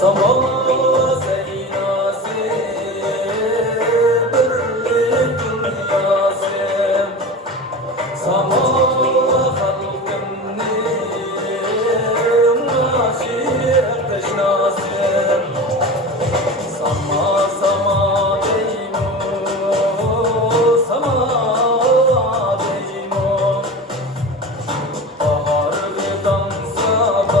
Sama zeynası birlik dünyası Sama halkımni naşir teşnası Sama sama deymo sama deymo Bahar ve dansa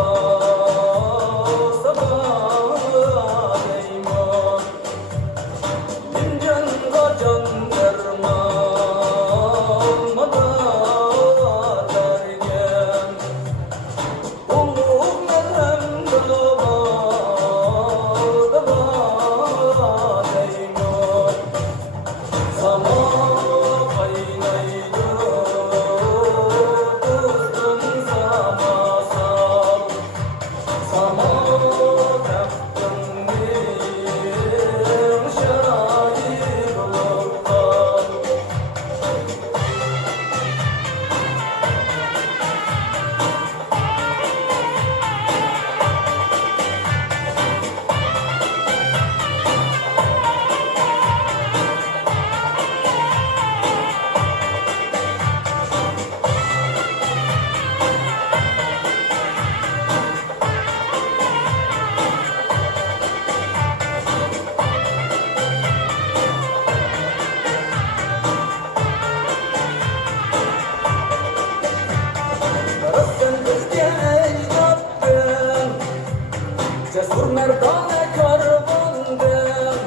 Cesur merdane karvandım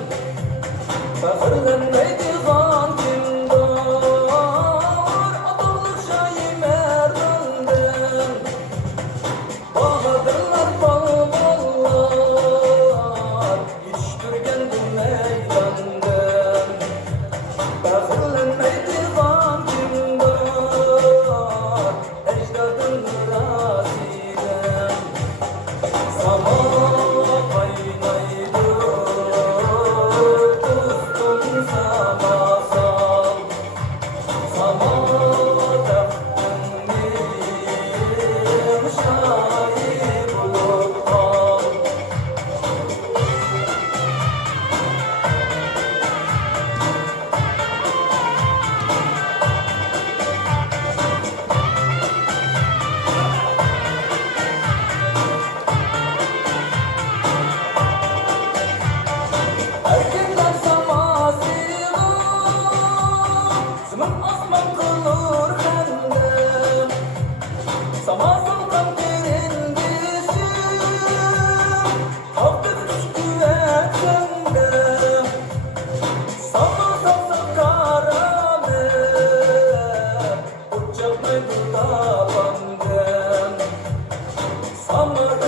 Fahırlanmaydı gantımdar Adoluk şahi merdandım Bahadırlar balballar Yetiştirgendim meydandım Fahırlanmaydı gantımdar Ecdadım razidem Sama Asman kılır kendim Sama saltan derindisi Hafif güç kuvvet sende Sama salsa karame Uçak meydu da bandem Sama